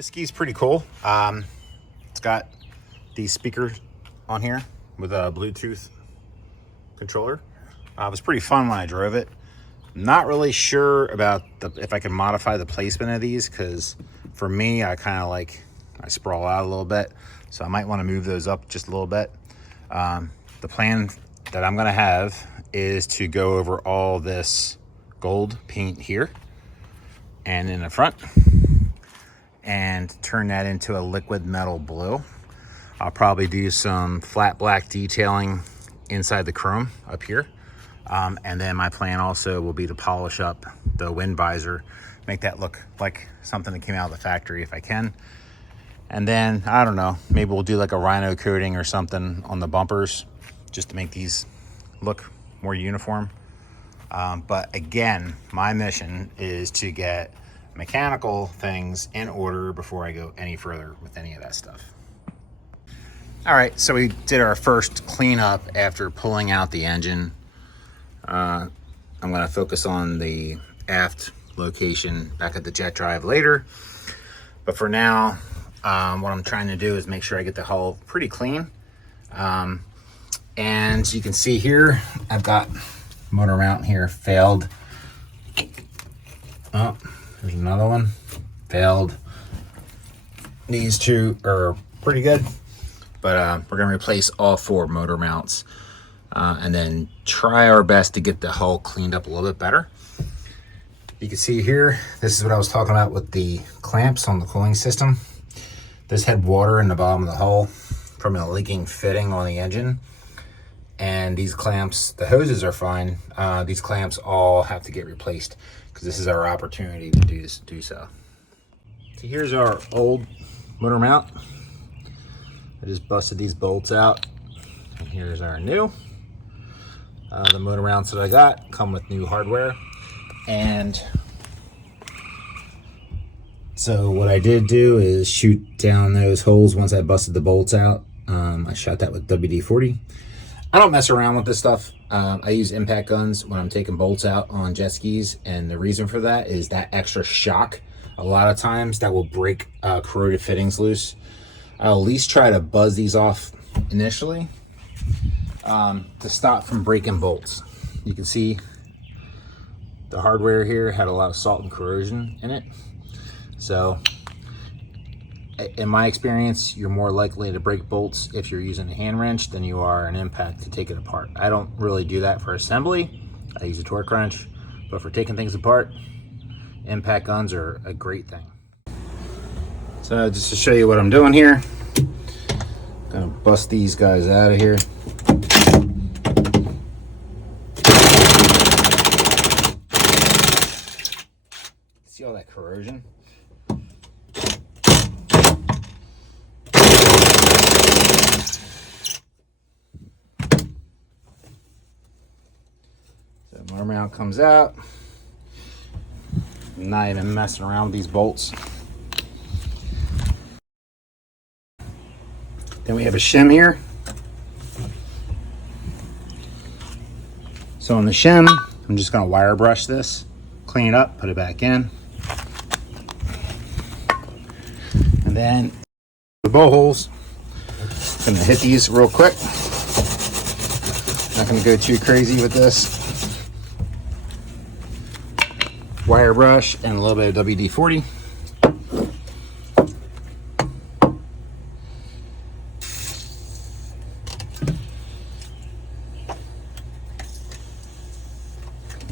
This ski's pretty cool. It's got these speakers on here with a Bluetooth controller. It was pretty fun when I drove it. Not really sure about if I can modify the placement of these, because for me, I sprawl out a little bit, so I might want to move those up just a little bit. The plan that I'm gonna have is to go over all this gold paint here and in the front and turn that into a liquid metal blue. I'll probably do some flat black detailing inside the chrome up here. And then my plan also will be to polish up the wind visor, make that look like something that came out of the factory if I can. And then, I don't know, maybe we'll do like a rhino coating or something on the bumpers just to make these look more uniform. But again, my mission is to get mechanical things in order before I go any further with any of that stuff. All right, so we did our first cleanup after pulling out the engine. I'm gonna focus on the aft location back at the jet drive later. But for now, what I'm trying to do is make sure I get the hull pretty clean. And you can see here, I've got motor mount here failed. Oh, there's another one, failed. These two are pretty good, but we're gonna replace all 4 motor mounts and then try our best to get the hull cleaned up a little bit better. You can see here, this is what I was talking about with the clamps on the cooling system. This had water in the bottom of the hull from a leaking fitting on the engine. And these clamps, the hoses are fine. These clamps all have to get replaced because this is our opportunity to do so. So here's our old motor mount. I just busted these bolts out. And here's our new. The motor mounts that I got come with new hardware. And so what I did do is shoot down those holes once I busted the bolts out. I shot that with WD-40. I don't mess around with this stuff. I use impact guns when I'm taking bolts out on jet skis, and the reason for that is that extra shock. A lot of times that will break corroded fittings loose. I'll at least try to buzz these off initially to stop from breaking bolts. You can see the hardware here had a lot of salt and corrosion in it. So in my experience, you're more likely to break bolts if you're using a hand wrench than you are an impact to take it apart. I don't really do that for assembly. I use a torque wrench, but for taking things apart, impact guns are a great thing. So just to show you what I'm doing here, I'm gonna bust these guys out of here. See all that corrosion? So motor mount comes out. I'm not even messing around with these bolts. Then we have a shim here. So on the shim, I'm just gonna wire brush this, clean it up, put it back in. And then the bow holes, I'm gonna hit these real quick. Not gonna go too crazy with this. Wire brush and a little bit of WD-40.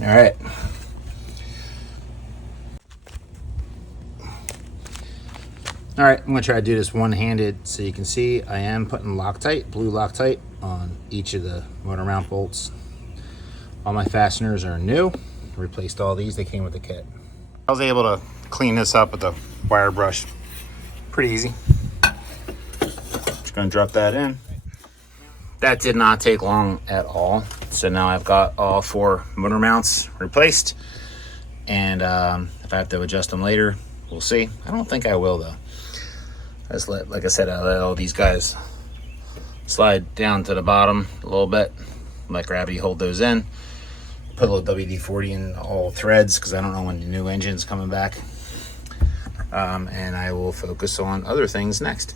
All right. All right, I'm gonna try to do this one-handed so you can see I am putting Loctite, blue Loctite on each of the motor mount bolts. All my fasteners are new. Replaced all these, they came with the kit. I was able to clean this up with the wire brush. Pretty easy. Just gonna drop that in. That did not take long at all. So now I've got all 4 motor mounts replaced. And if I have to adjust them later, we'll see. I don't think I will though. Like I said, I let all these guys slide down to the bottom a little bit. Let gravity hold those in. Put a little WD-40 in all threads because I don't know when the new engine's coming back. and I will focus on other things next.